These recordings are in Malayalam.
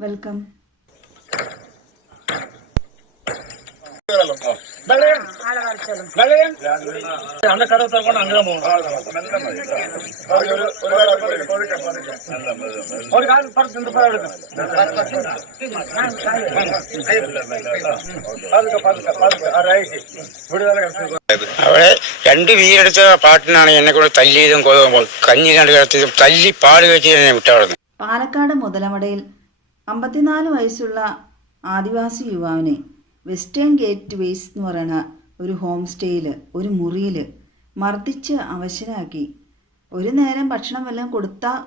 വെൽക്കം அந்த கடை திறக்கணும் அங்கதான் போகணும் ஒரு கால் படத்து இந்த படம் எடுக்கும் பாதுக்க பாதுக்க பாதுக்க ரைட் விடுதலை கிடைச்சிருக்கும் അവിടെ രണ്ട് വീടെടുത്ത പാട്ടിനാണ് എന്നെ കൂടെ തല്ലിയതും കൊ- കഞ്ഞി കണ്ട് കിടത്തിയതും തല്ലി പാട് വെച്ച് എന്നെ വിട്ടവിടുന്നു പാലക്കാട് മുതലമടയിൽ അമ്പത്തിനാല് വയസ്സുള്ള ആദിവാസി യുവാവിനെ വെസ്റ്റേൺ ഗേറ്റ് വേസ് എന്ന് പറയുന്ന ഒരു ഹോം സ്റ്റേയിൽ ഒരു മുറിയിൽ മർദ്ദിച്ച് അവശനാക്കി. ഒരു നേരം ഭക്ഷണം വല്ലതും കൊടുത്താൽ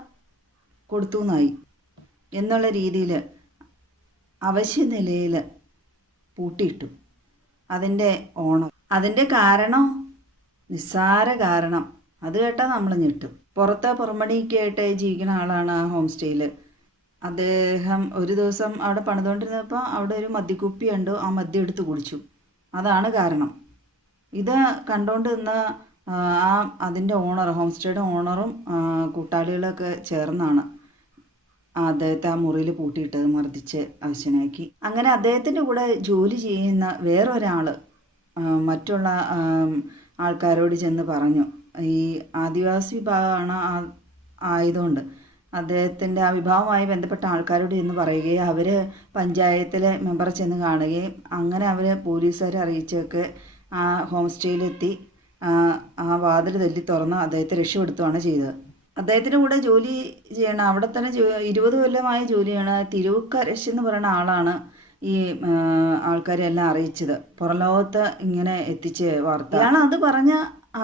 കൊടുത്തു എന്നായി എന്നുള്ള രീതിയിൽ അവശ്യ നിലയിൽ പൂട്ടിയിട്ടു. അതിന്റെ ഓണം. അതിന്റെ കാരണം നിസ്സാര കാരണം. അത് കേട്ടാൽ നമ്മൾ ഞെട്ടും. പുറത്ത് പുറമണിയൊക്കെ ആയിട്ട് ജീവിക്കുന്ന ആളാണ് ആ ഹോം സ്റ്റേയിൽ അദ്ദേഹം ഒരു ദിവസം അവിടെ പണിതുകൊണ്ടിരുന്നപ്പോൾ അവിടെ ഒരു മദ്യക്കുപ്പി ഉണ്ട് ആ മദ്യം എടുത്ത് കുടിച്ചു. അതാണ് കാരണം. ഇത് കണ്ടുകൊണ്ട് നിന്ന ആ, അതിന്റെ ഓണർ ഹോം സ്റ്റേയുടെ ഓണറും കൂട്ടാളികളൊക്കെ ചേർന്നാണ് അദ്ദേഹത്തെ ആ മുറിയിൽ പൂട്ടിയിട്ടത് മർദ്ദിച്ച് അവശനാക്കി അങ്ങനെ അദ്ദേഹത്തിന്റെ കൂടെ ജോലി ചെയ്യുന്ന വേറൊരാൾ മറ്റുള്ള ആൾക്കാരോട് ചെന്ന് പറഞ്ഞു ഈ ആദിവാസി ഭാഗമാണ് ആയതുകൊണ്ട് അദ്ദേഹത്തിന്റെ വിഭാഗവുമായി ബന്ധപ്പെട്ട ആൾക്കാരോട് ചെന്ന് പറയുകയും അവർ പഞ്ചായത്തിലെ മെമ്പറെ ചെന്ന് കാണുകയും അങ്ങനെ അവർ പോലീസുകാരെ അറിയിച്ചൊക്കെ ആ ഹോം സ്റ്റേയിലെത്തി ആ വാതിൽ തല്ലി തുറന്ന് അദ്ദേഹത്തെ രക്ഷപ്പെടുത്തുകയാണ് ചെയ്തത്. അദ്ദേഹത്തിന്റെ കൂടെ ജോലി ചെയ്യണ അവിടെ തന്നെ ഇരുപത് കൊല്ലമായ ജോലിയാണ് തിരുവുക്കരശ് എന്ന് പറയുന്ന ആളാണ് ഈ ആൾക്കാരെ എല്ലാം അറിയിച്ചത്. പുറം ലോകത്ത് ഇങ്ങനെ എത്തിച്ച് വാർത്ത. ഇയാൾ അത് പറഞ്ഞ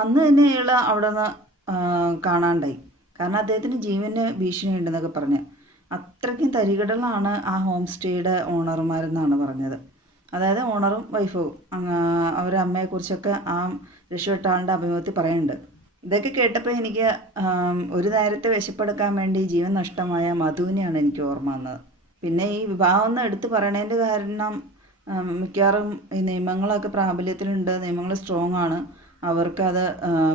അന്ന് തന്നെ ഇയാൾ അവിടെ നിന്ന് കാണാണ്ടായി. കാരണം അദ്ദേഹത്തിന് ജീവന് ഭീഷണി ഉണ്ടെന്നൊക്കെ പറഞ്ഞ്. അത്രയ്ക്കും തരികടലാണ് ആ ഹോം സ്റ്റേയുടെ ഓണർമാരെന്നാണ് പറഞ്ഞത്. അതായത് ഓണറും വൈഫും അവരുടെ അമ്മയെക്കുറിച്ചൊക്കെ ആ രക്ഷപ്പെട്ടാളുടെ അഭിമുഖത്തിൽ പറയുന്നുണ്ട്. ഇതൊക്കെ കേട്ടപ്പോൾ എനിക്ക് ഒരു നേരത്തെ വിശപ്പെടുക്കാൻ വേണ്ടി ജീവൻ നഷ്ടമായ മധുവിനെയാണ് എനിക്ക് ഓർമ്മ വന്നത്. പിന്നെ ഈ വിവാഹം ഒന്ന് എടുത്തു പറയണതിന്റെ കാരണം മിക്കവാറും ഈ നിയമങ്ങളൊക്കെ പ്രാബല്യത്തിലുണ്ട് നിയമങ്ങൾ സ്ട്രോങ് ആണ്. അവർക്കത്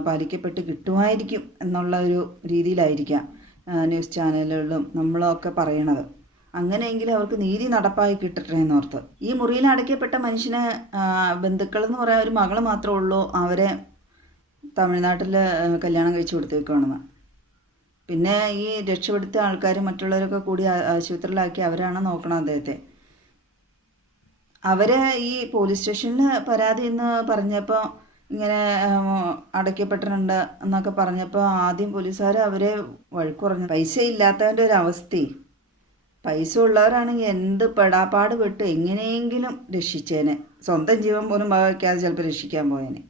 പാലിക്കപ്പെട്ട് കിട്ടുമായിരിക്കും എന്നുള്ള ഒരു രീതിയിലായിരിക്കാം ന്യൂസ് ചാനലുകളിലും നമ്മളൊക്കെ പറയണത്. അങ്ങനെയെങ്കിലും അവർക്ക് നീതി നടപ്പായി കിട്ടട്ടെ എന്നോർത്ത്. ഈ മുറിയിൽ അടയ്ക്കപ്പെട്ട മനുഷ്യനെ ബന്ധുക്കൾ എന്ന് പറയാൻ ഒരു മകൾ മാത്രമേ ഉള്ളൂ അവരെ തമിഴ്നാട്ടിൽ കല്യാണം കഴിച്ചു കൊടുത്തേക്കുവാണെന്ന്. പിന്നെ ഈ രക്ഷപ്പെടുത്തിയ ആൾക്കാർ മറ്റുള്ളവരൊക്കെ കൂടി ആശുപത്രിയിലാക്കി അവരാണ് നോക്കണം അദ്ദേഹത്തെ. അവരെ ഈ പോലീസ് സ്റ്റേഷനിൽ പരാതി എന്ന് പറഞ്ഞപ്പോൾ ഇങ്ങനെ അടയ്ക്കപ്പെട്ടിട്ടുണ്ട് എന്നൊക്കെ പറഞ്ഞപ്പോൾ ആദ്യം പോലീസുകാർ അവരെ വഴക്ക് പറഞ്ഞു. പൈസ ഇല്ലാത്തതിന്റെ ഒരു അവസ്ഥയെ പൈസ ഉള്ളവരാണെങ്കിൽ എന്ത് പെടാപ്പാട് പെട്ട് എങ്ങനെയെങ്കിലും രക്ഷിച്ചേനെ. സ്വന്തം ജീവൻ പോലും ഭാഗിക്കാതെ ചിലപ്പോൾ രക്ഷിക്കാൻ പോയേനെ.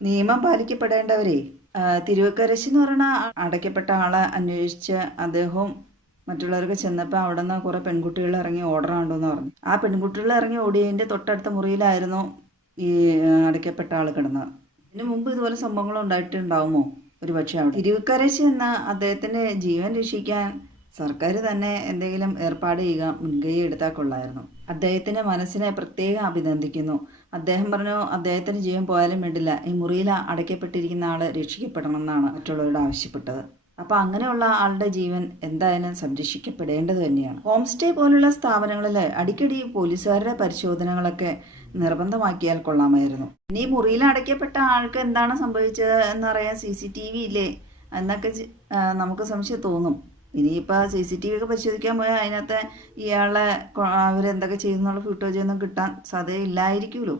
നിയമം പാലിക്കപ്പെടേണ്ടവരെ. തിരുവക്കരശി എന്ന് പറയുന്ന അടയ്ക്കപ്പെട്ട ആളെ അന്വേഷിച്ച് അദ്ദേഹവും മറ്റുള്ളവർക്ക് ചെന്നപ്പോൾ അവിടെ നിന്ന് കുറേ പെൺകുട്ടികൾ ഇറങ്ങി ഓർഡർ ആണ്ടോ എന്ന് പറഞ്ഞു. ആ പെൺകുട്ടികൾ ഇറങ്ങി ഓടിയതിന്റെ തൊട്ടടുത്ത മുറിയിലായിരുന്നു ഈ അടയ്ക്കപ്പെട്ട ആൾ കിടന്നത് ഇതിനു മുമ്പ് ഇതുപോലെ സംഭവങ്ങൾ ഉണ്ടായിട്ടുണ്ടാവുമോ? ഒരു പക്ഷേ അവിടെ. തിരുവക്കരശി എന്ന അദ്ദേഹത്തിന്റെ ജീവൻ രക്ഷിക്കാൻ സർക്കാർ തന്നെ എന്തെങ്കിലും ഏർപ്പാട് ചെയ്യുക മുൻകൈ എടുത്താൽ കൊള്ളായിരുന്നു. അദ്ദേഹത്തിന്റെ മനസ്സിനെ പ്രത്യേകം അഭിനന്ദിക്കുന്നു. അദ്ദേഹം പറഞ്ഞു അദ്ദേഹത്തിന് ജീവൻ പോയാലും വേണ്ടില്ല. ഈ മുറിയിൽ അടയ്ക്കപ്പെട്ടിരിക്കുന്ന ആൾ രക്ഷിക്കപ്പെടണം എന്നാണ് മറ്റുള്ളവരോട് ആവശ്യപ്പെട്ടത്. അപ്പോൾ അങ്ങനെയുള്ള ആളുടെ ജീവൻ എന്തായാലും സംരക്ഷിക്കപ്പെടേണ്ടത് തന്നെയാണ്. ഹോം സ്റ്റേ പോലുള്ള സ്ഥാപനങ്ങളിൽ അടിക്കടി പോലീസുകാരുടെ പരിശോധനകളൊക്കെ നിർബന്ധമാക്കിയാൽ കൊള്ളാമായിരുന്നു. ഇനി മുറിയിൽ അടയ്ക്കപ്പെട്ട ആൾക്ക് എന്താണ് സംഭവിച്ചത് എന്നറിയാൻ സി സി ടി വി ഇല്ലേ എന്നൊക്കെ നമുക്ക് സംശയം തോന്നും. ഇനിയിപ്പോൾ സി സി ടി വി ഒക്കെ പരിശോധിക്കാൻ പോയാൽ അതിനകത്ത് ഇയാളെ അവരെന്തൊക്കെ ചെയ്യുന്നുള്ള ഫുട്ടേജ് ഒന്നും കിട്ടാൻ സാധ്യതയില്ലായിരിക്കുമല്ലോ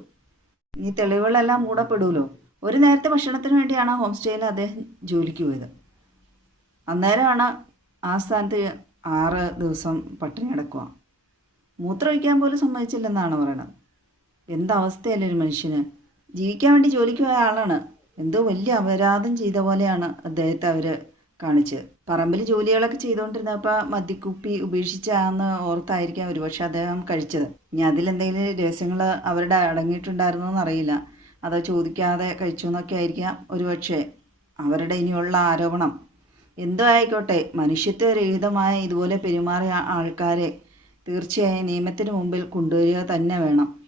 ഇനി തെളിവുകളെല്ലാം മൂടപ്പെടുമല്ലോ ഒരു നേരത്തെ ഭക്ഷണത്തിന് വേണ്ടിയാണ് ഹോം സ്റ്റേയിൽ അദ്ദേഹം ജോലിക്ക് പോയത്? അന്നേരമാണ് ആ സ്ഥാനത്ത് ആറ് ദിവസം പട്ടിണി കിടക്കുക. മൂത്രമൊഴിക്കാൻ പോലും സമ്മതിച്ചില്ലെന്നാണ് പറയണത്. എന്തവസ്ഥയല്ലേ ഒരു മനുഷ്യന്? ജീവിക്കാൻ വേണ്ടി ജോലിക്ക് പോയ ആളാണ്. എന്തോ വലിയ അപരാധം ചെയ്ത പോലെയാണ് അദ്ദേഹത്തെ അവർ കാണിച്ചത്. പറമ്പിൽ ജോലികളൊക്കെ ചെയ്തുകൊണ്ടിരുന്നപ്പോൾ മദ്യക്കുപ്പി ഉപേക്ഷിച്ചാന്ന് ഓർത്തായിരിക്കാം ഒരുപക്ഷെ അദ്ദേഹം കഴിച്ചത്. ഇനി അതിലെന്തെങ്കിലും രഹസ്യങ്ങൾ അവരുടെ അടങ്ങിയിട്ടുണ്ടായിരുന്നോ എന്നറിയില്ല അതോ ചോദിക്കാതെ കഴിച്ചു എന്നൊക്കെ ആയിരിക്കാം ഒരുപക്ഷെ. അവരുടെ ഇനിയുള്ള ആരോപണം. എന്തോ ആയിക്കോട്ടെ. മനുഷ്യത്വരഹിതമായ ഇതുപോലെ പെരുമാറിയ ആൾക്കാരെ തീർച്ചയായും നിയമത്തിന് മുമ്പിൽ കൊണ്ടുവരിക തന്നെ വേണം.